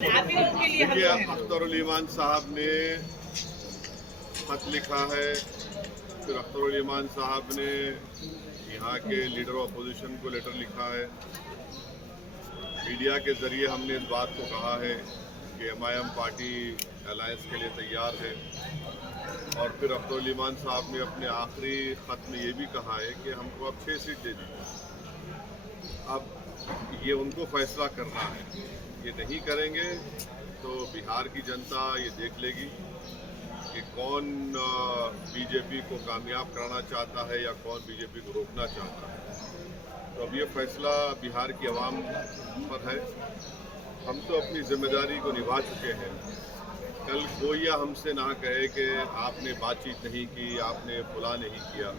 देखिए, अख्तरुल ईमान साहब ने खत लिखा है, फिर अख्तरुल ईमान साहब ने यहाँ के लीडर ऑफ अपोजिशन को लेटर लिखा है। मीडिया के ज़रिए हमने इस बात को कहा है कि MIM पार्टी अलायंस के लिए तैयार है। और फिर अख्तरुल ईमान साहब ने अपने आखिरी ख़त में ये भी कहा है कि हमको अब 6 सीट दे दीजिए। अब ये उनको फैसला करना है, ये नहीं करेंगे तो बिहार की जनता ये देख लेगी कि कौन बीजेपी को कामयाब कराना चाहता है या कौन बीजेपी को रोकना चाहता है। तो अब ये फैसला बिहार की आवाम पर है। हम तो अपनी जिम्मेदारी को निभा चुके हैं। कल कोई या हमसे ना कहे कि आपने बातचीत नहीं की, आपने फुला नहीं किया।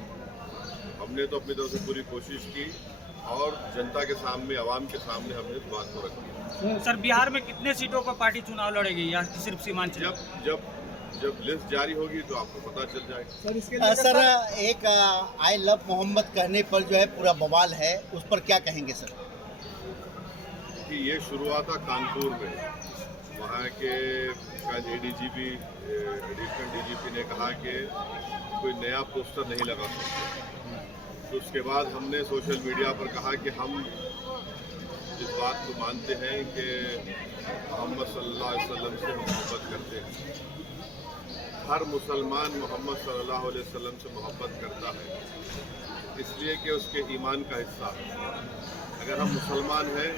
हमने तो अपनी तरफ से पूरी कोशिश की और जनता के सामने, आवाम के सामने हमने इस बात को रखी। सर, बिहार में कितने सीटों पर पार्टी चुनाव लड़ेगी या सिर्फ सीमांचल? जब लिस्ट जारी होगी तो आपको पता चल जाएगा। सर, इसके लिए सर एक आई लव मोहम्मद कहने पर जो है पूरा बवाल है, उस पर क्या कहेंगे सर? कि ये शुरू हुआ था कानपुर में। वहाँ के शायद ADGP, एडिशनल DGP ने कहा कि कोई नया पोस्टर नहीं लगा सकते। तो उसके बाद हमने सोशल मीडिया पर कहा कि हम इस बात को मानते हैं कि मोहम्मद सल्लल्लाहु अलैहि वसल्लम से मोहब्बत करते हैं। हर मुसलमान मोहम्मद सल्लल्लाहु अलैहि वसल्लम से मोहब्बत करता है, इसलिए कि उसके ईमान का हिस्सा है। अगर हम मुसलमान हैं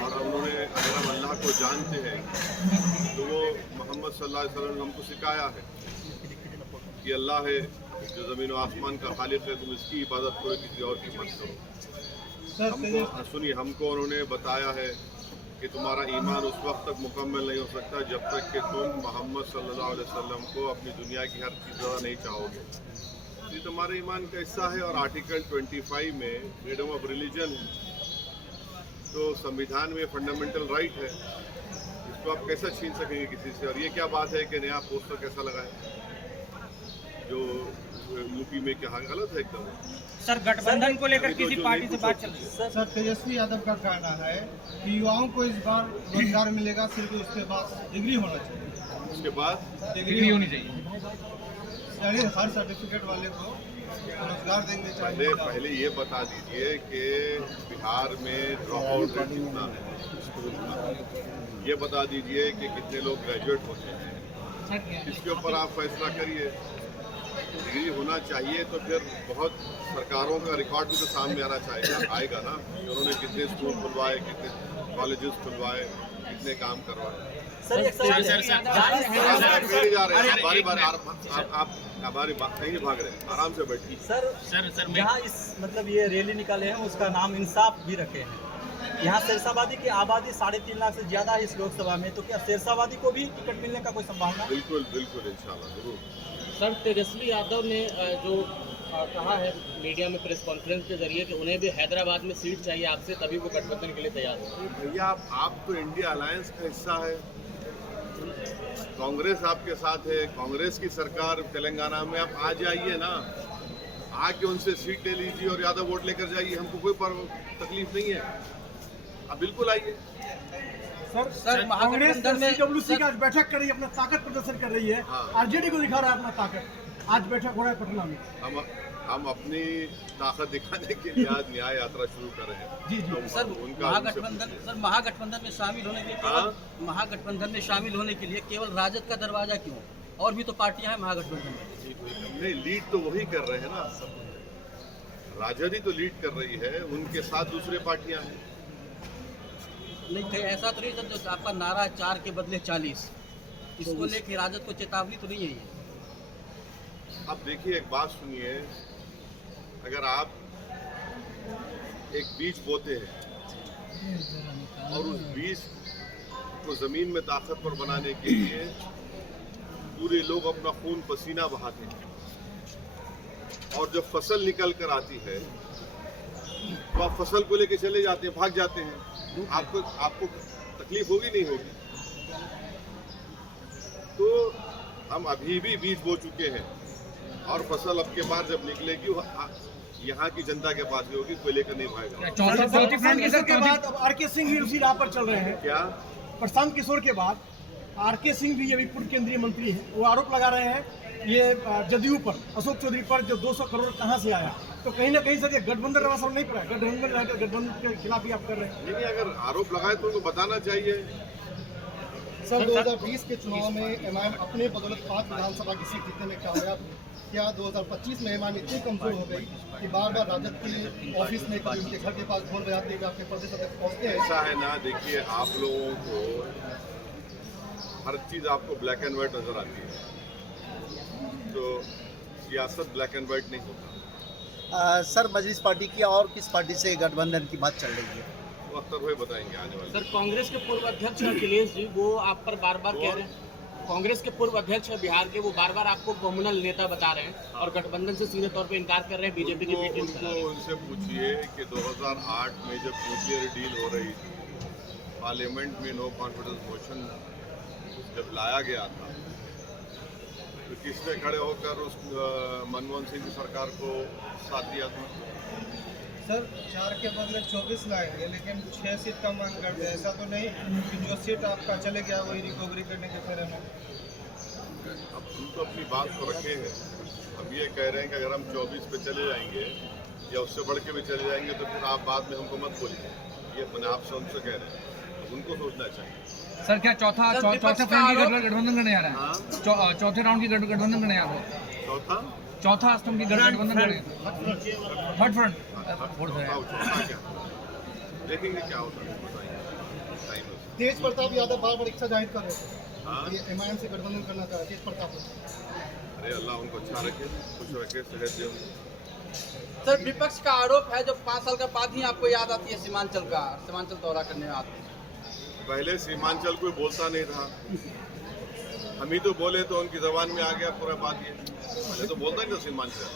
और अगर हम अल्लाह को जानते हैं तो वो मोहम्मद सल्लल्लाहु अलैहि वसल्लम ने हमको सिखाया है कि अल्लाह है जो ज़मीन और आसमान का खालिक है, तुम इसकी इबादत करो, किसी और की मत करो। सुनिए, हमको उन्होंने बताया है कि तुम्हारा ईमान उस वक्त तक मुकम्मल नहीं हो सकता जब तक कि तुम मोहम्मद सल्लल्लाहु अलैहि वसल्लम को अपनी दुनिया की हर चीज़ ज़्यादा नहीं चाहोगे। ये तुम्हारे ईमान का हिस्सा है। और आर्टिकल 25 में फ्रीडम ऑफ रिलीजन है, तो संविधान में फंडामेंटल राइट है, इसको आप कैसा छीन सकेंगे किसी से? और ये क्या बात है कि नया पोस्टर कैसा लगा है जो यूपी में, क्या गलत है एकदम। सर, गठबंधन को लेकर किसी पार्टी से बात चल रही है? सर, तेजस्वी यादव का कहना है कि युवाओं को इस बार रोजगार मिलेगा, सिर्फ उसके पास डिग्री होना चाहिए। उसके बाद डिग्री होनी चाहिए, यानी हर सर्टिफिकेट वाले को रोजगार देंगे। पहले ये बता दीजिए कि बिहार में ड्रॉप आउट रेट कितना है। ये बता दीजिए कि कितने लोग ग्रेजुएट होते हैं। इसके ऊपर आप फैसला करिए। डिग्री होना चाहिए तो फिर बहुत सरकारों का रिकॉर्ड भी तो सामने आएगा ना, कि उन्होंने कितने स्कूल खुलवाए, कितने कॉलेजेस खुलवाए, कितने काम करवाए। आप कहीं भाग रहे हैं, आराम से बैठिए। सर यहाँ इस मतलब ये रैली निकाले हैं, उसका नाम इंसाफ भी रखे हैं। यहाँ शेरशाहबादी की आबादी 3.5 लाख से ज़्यादा है इस लोकसभा में, तो क्या शेरशाहबादी को भी टिकट मिलने का कोई संभावना? बिल्कुल बिल्कुल, इंशाल्लाह जरूर। सर, तेजस्वी यादव ने जो कहा है मीडिया में प्रेस कॉन्फ्रेंस के जरिए कि उन्हें भी हैदराबाद में सीट चाहिए आपसे, तभी वो गठबंधन के लिए तैयार हो। भैया, आप तो इंडिया अलायंस का हिस्सा है, कांग्रेस आपके साथ है, कांग्रेस की सरकार तेलंगाना में। आप आ जाइए ना, आके उनसे सीट ले लीजिए और यादव वोट लेकर जाइए, हमको कोई तकलीफ नहीं है। आप बिल्कुल आइए। सर, कांग्रेस CWC का आज बैठक कर रही है, अपना ताकत प्रदर्शन कर रही है। RJD को दिखा रहा है अपना ताकत। आज बैठक हो रहा है पटना में। हम अपनी ताकत दिखाने के लिए आज न्याय यात्रा शुरू कर रहे हैं। जी। तो सर, महागठबंधन में शामिल होने के लिए महागठबंधन में शामिल होने के लिए केवल राजद का दरवाजा क्यों? और भी तो पार्टियां हैं महागठबंधन में। नहीं, लीड तो वही कर रहे हैं ना, राजद ही तो लीड कर रही है, उनके साथ दूसरे पार्टियां हैं। नहीं, कहीं ऐसा तो नहीं सर, जो आपका नारा 4 के बदले 40, इसको लेके राजद को चेतावनी तो नहीं है ये? अब देखिए, एक बात सुनिए, अगर आप एक बीज बोते हैं और उस बीज को ज़मीन में ताकतवर बनाने के लिए पूरे लोग अपना खून पसीना बहाते हैं, और जब फसल निकल कर आती है तो आप फसल को लेके चले जाते हैं, भाग जाते हैं, आपको तकलीफ होगी नहीं होगी? तो हम अभी भी बीज बो चुके हैं और फसल अब के बाद जब निकलेगी वो यहाँ की जनता के पास ही होगी, कोई लेकर नहीं भागेगा। के बाद अब RK सिंह भी उसी राह पर चल रहे हैं। क्या प्रशांत किशोर के बाद आरके सिंह भी अभी पूर्व केंद्रीय मंत्री हैं, वो आरोप लगा रहे हैं ये जदयू पर, अशोक चौधरी पर, जो 200 करोड़ कहाँ से आया। तो कहीं ना कहीं सर ये गठबंधन का असर नहीं पड़ा, गठबंधन के खिलाफ ही आप कर रहे हैं। नहीं, अगर आरोप लगाए तो उनको बताना चाहिए। सर 2020 के चुनाव में एमआईएम अपने बदौलत 5 विधानसभा की सीट जीतने में कामयाब, क्या 2025 में एमआईएम इतनी कमजोर हो गई कि बार बार राजद के ऑफिस में कभी उनके घर के पास ढोल बजाते हुए आपके प्रदेश अध्यक्ष पहुंचते हैं? ऐसा है ना, देखिए आप लोगों को हर चीज़ आपको ब्लैक एंड व्हाइट नजर आती है, तो सियासत ब्लैक एंड व्हाइट नहीं होता। सर मजलिस पार्टी की और किस पार्टी से गठबंधन की बात चल रही है? वक्त हुए बताएंगे आने वाले। सर कांग्रेस के पूर्व अध्यक्ष अखिलेश जी वो आप पर बार बार कह रहे हैं, कांग्रेस के पूर्व अध्यक्ष है बिहार के, वो बार बार आपको कम्युनल नेता बता रहे हैं और गठबंधन से सीधे तौर पे इनकार कर रहे हैं। बीजेपी की मीटिंग उनको उनसे पूछिए कि 2008 में जब न्यूक्लियर डील हो रही थी, पार्लियामेंट में नो कॉन्फिडेंस मोशन जब लाया गया था, तो किसने खड़े होकर उस मनमोहन सिंह की सरकार को साथ दिया था? सर 4 के बदले 24 लाएंगे, लेकिन 6 सीट का मांग करते हैं। ऐसा तो नहीं कि जो सीट आपका चले गया वही रिकवरी करने के फेरे में? अब हम तो अपनी बात को रखे हैं। अब ये कह रहे हैं कि अगर हम 24 पे चले जाएंगे या उससे बढ़ के भी चले जाएंगे तो फिर आप बाद में हमको मत बोलिए। ये अपने आप से उनसे कह रहे हैं, अब उनको सोचना चाहिए। सर क्या चौथे राउंड की गठबंधन करने आ रहा है? हाँ? चौथे राउंड की गठबंधन करने आ रहा है? चौथा स्तंभ की गठबंधन करने, थर्ड फ्रंट क्या देखेंगे क्या होता है, बताएंगे। तेज प्रताप यादव बार बार इच्छा जाहिर कर रहे थे हाँ? ये एमआईएम से गठबंधन करना चाह रहे तेज प्रताप। अरे अल्लाह उनको अच्छा रखे, खुश रखे, सेहत दे उनको। सर विपक्ष का आरोप है जो 5 साल के बाद ही आपको याद आती है सीमांचल दौरा करने में आते हैं। पहले सीमांचल कोई बोलता नहीं था, हम ही तो बोले तो उनकी जबान में आ गया पूरा बात। ये पहले तो बोलता नहीं था सीमांचल।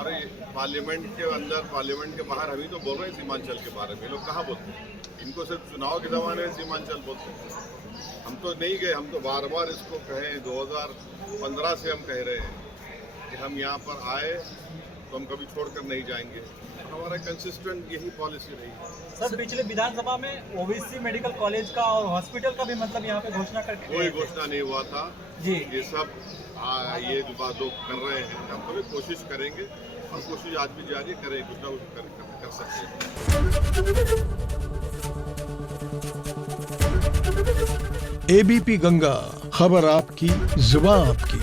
अरे पार्लियामेंट के अंदर, पार्लियामेंट के बाहर हम ही तो बोल रहे हैं सीमांचल के बारे में। लोग कहाँ बोलते हैं? इनको सिर्फ चुनाव के ज़माने में सीमांचल बोलते हैं। हम तो नहीं गए, हम तो बार बार इसको कहें, 2015 से हम कह रहे हैं कि हम यहाँ पर आए तो हम कभी छोड़कर नहीं जाएंगे। हमारा कंसिस्टेंट यही पॉलिसी रही है। सर पिछले विधानसभा में ओबीसी मेडिकल कॉलेज का और हॉस्पिटल का भी मतलब यहाँ पे घोषणा करके कोई घोषणा नहीं हुआ था जी। ये सब ये जो बात लोग कर रहे हैं, हम कभी कोशिश करेंगे और कोशिश आज भी जारी करें, कुछ ना कुछ कर सकते हैं। एबीपी गंगा, खबर आपकी, जुबान आपकी।